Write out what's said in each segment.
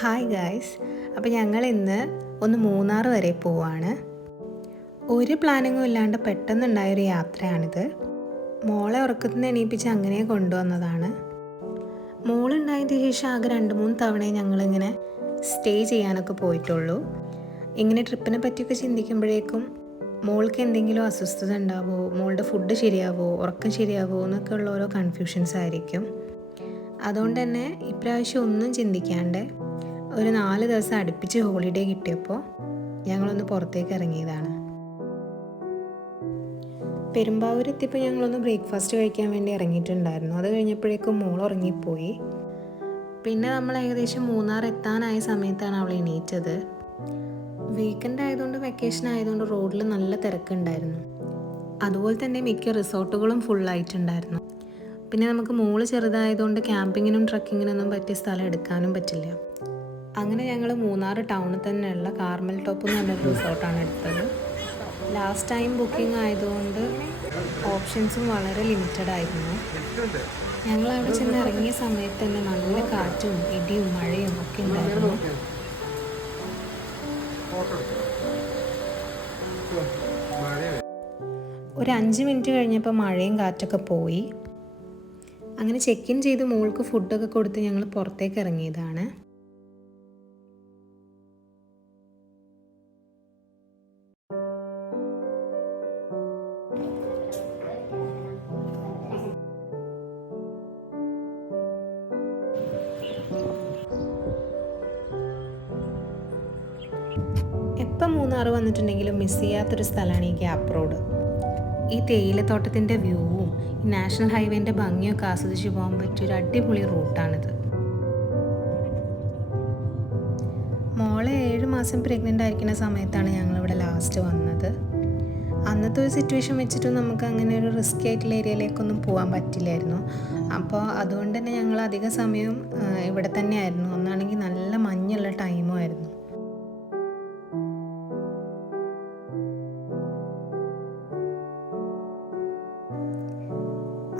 Hi guys, അപ്പോൾ ഞങ്ങൾ ഇന്ന് ഒന്ന് മൂന്നാർ വരെ പോവാണ്. ഒരു പ്ലാനിങ്ങും ഇല്ലാണ്ട് പെട്ടെന്നുണ്ടായൊരു യാത്രയാണിത്. മോളെ ഉറക്കത്തിൽ നിന്ന് എണീപ്പിച്ച് അങ്ങനെ കൊണ്ടുവന്നതാണ്. മോളുണ്ടായതിന് ശേഷം ആകെ 2-3 തവണയെ ഞങ്ങളിങ്ങനെ സ്റ്റേ ചെയ്യാനൊക്കെ പോയിട്ടുള്ളൂ. ഇങ്ങനെ ട്രിപ്പിനെ പറ്റിയൊക്കെ ചിന്തിക്കുമ്പോഴേക്കും മോൾക്ക് എന്തെങ്കിലും അസ്വസ്ഥത ഉണ്ടാവുമോ, മോളുടെ ഫുഡ് ശരിയാവോ, ഉറക്കം ശരിയാവോ എന്നൊക്കെ ഉള്ള ഓരോ കൺഫ്യൂഷൻസ് ആയിരിക്കും. അതുകൊണ്ട് തന്നെ ഇപ്രാവശ്യം ഒന്നും ചിന്തിക്കാണ്ട് ഒരു 4 ദിവസം അടുപ്പിച്ച് ഹോളിഡേ കിട്ടിയപ്പോൾ ഞങ്ങളൊന്ന് പുറത്തേക്ക് ഇറങ്ങിയതാണ്. പെരുമ്പാവൂരെത്തിയപ്പോൾ ഞങ്ങളൊന്ന് ബ്രേക്ക്ഫാസ്റ്റ് കഴിക്കാൻ വേണ്ടി ഇറങ്ങിയിട്ടുണ്ടായിരുന്നു. അത് കഴിഞ്ഞപ്പോഴേക്കും മോൾ ഉറങ്ങിപ്പോയി. പിന്നെ നമ്മൾ ഏകദേശം മൂന്നാർ എത്താനായ സമയത്താണ് അവൾ എണീറ്റത്. വീക്കെൻഡ് ആയതുകൊണ്ട്, വെക്കേഷൻ ആയതുകൊണ്ട് റോഡിൽ നല്ല തിരക്കുണ്ടായിരുന്നു. അതുപോലെ തന്നെ മിക്ക റിസോർട്ടുകളും ഫുള്ളായിട്ടുണ്ടായിരുന്നു. പിന്നെ നമുക്ക് മോള് ചെറുതായതുകൊണ്ട് ക്യാമ്പിങ്ങിനും ട്രക്കിങ്ങിനൊന്നും പറ്റിയ സ്ഥലം എടുക്കാനും പറ്റില്ല. അങ്ങനെ ഞങ്ങൾ മൂന്നാർ ടൗണിൽ തന്നെയുള്ള കാർമൽ ടോപ്പ് എന്ന് പറഞ്ഞൊരു റിസോർട്ടാണ് എടുത്തത്. ലാസ്റ്റ് ടൈം ബുക്കിംഗ് ആയതുകൊണ്ട് ഓപ്ഷൻസും വളരെ ലിമിറ്റഡ് ആയിരുന്നു. ഞങ്ങളവിടെ ചെന്ന് ഇറങ്ങിയ സമയത്ത് തന്നെ നല്ല കാറ്റും ഇടിയും മഴയും ഒക്കെ ഉണ്ടായിരുന്നു. ഒരു 5 മിനിറ്റ് കഴിഞ്ഞപ്പോൾ മഴയും കാറ്റൊക്കെ പോയി. അങ്ങനെ ചെക്ക് ഇൻ ചെയ്ത് മോൾക്ക് ഫുഡൊക്കെ കൊടുത്ത് ഞങ്ങൾ പുറത്തേക്ക് ഇറങ്ങിയതാണ്. എപ്പം മൂന്നാർ വന്നിട്ടുണ്ടെങ്കിലും മിസ് ചെയ്യാത്തൊരു സ്ഥലമാണ് ഈ ഗ്യാപ്പ് റോഡ്. ഈ തേയിലത്തോട്ടത്തിൻ്റെ വ്യൂവും ഈ നാഷണൽ ഹൈവേൻ്റെ ഭംഗിയൊക്കെ ആസ്വദിച്ച് പോകാൻ പറ്റിയൊരു അടിപൊളി റൂട്ടാണിത്. മോളെ 7 മാസം പ്രഗ്നൻ്റ് ആയിരിക്കുന്ന സമയത്താണ് ഞങ്ങളിവിടെ ലാസ്റ്റ് വന്നത്. അന്നത്തെ ഒരു സിറ്റുവേഷൻ വെച്ചിട്ട് നമുക്ക് അങ്ങനെ ഒരു റിസ്കി ആയിട്ടുള്ള ഏരിയയിലേക്കൊന്നും പോകാൻ പറ്റില്ലായിരുന്നു. അപ്പോൾ അതുകൊണ്ട് തന്നെ ഞങ്ങൾ അധിക സമയം ഇവിടെ തന്നെയായിരുന്നു. ഒന്നാണെങ്കിൽ നല്ല മഞ്ഞുള്ള ടൈമും ആയിരുന്നു.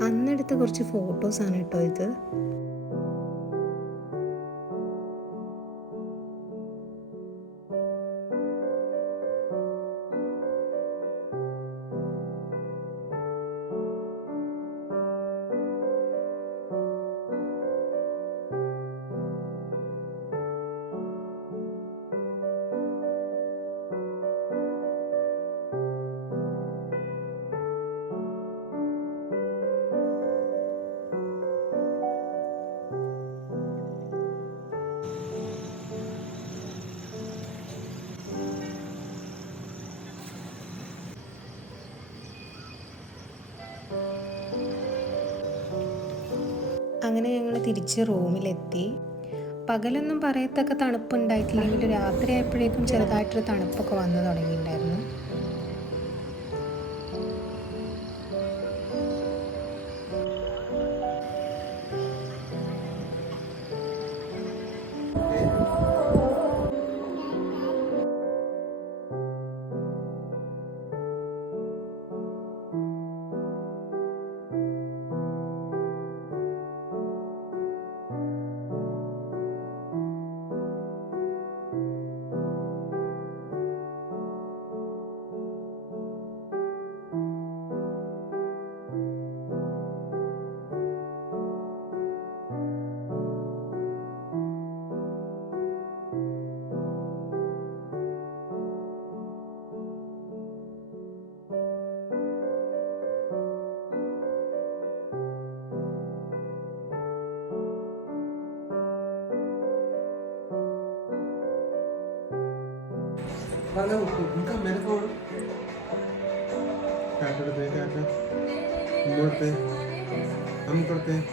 അന്നെടുത്ത കുറച്ച് ഫോട്ടോസാണ് കേട്ടോ ഇത്. അങ്ങനെ ഞങ്ങൾ തിരിച്ച് റൂമിലെത്തി. പകലൊന്നും പറയത്തക്ക തണുപ്പുണ്ടായിട്ടില്ലെങ്കിലും രാത്രി ആയപ്പോഴേക്കും ചെറുതായിട്ടൊരു തണുപ്പൊക്കെ വന്നു തുടങ്ങിയിട്ടുണ്ടായിരുന്നു. उनका मेरे को क्या करते हैं, क्या मोड़ते हम करते हैं।